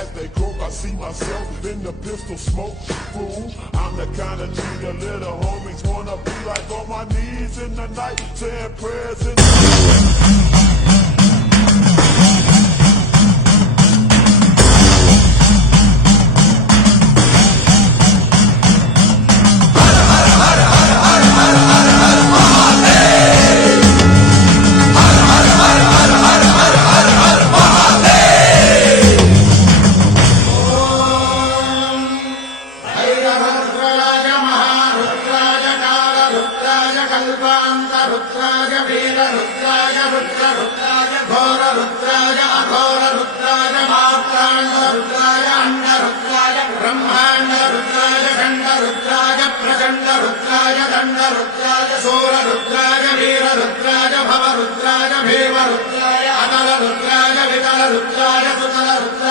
as they croak, I see myself in the pistol smoke. Fool, I'm the kind of G the little homies wanna be like, on my knees in the night, saying prayers in the रुद्राय वीर रुद्राय रुद्र रुद्राय घोर रुद्राय अघोर रुद्राय मात्रांड रुद्राय अंड रुद्राय ब्रह्मांड रुद्राय खंड रुद्राय प्रचंड रुद्राय दंड रुद्राय सूर रुद्राय वीर रुद्राय भव रुद्राय भीम रुद्राय अतल रुद्राय वितल रुद्राय सुतल रुद्राय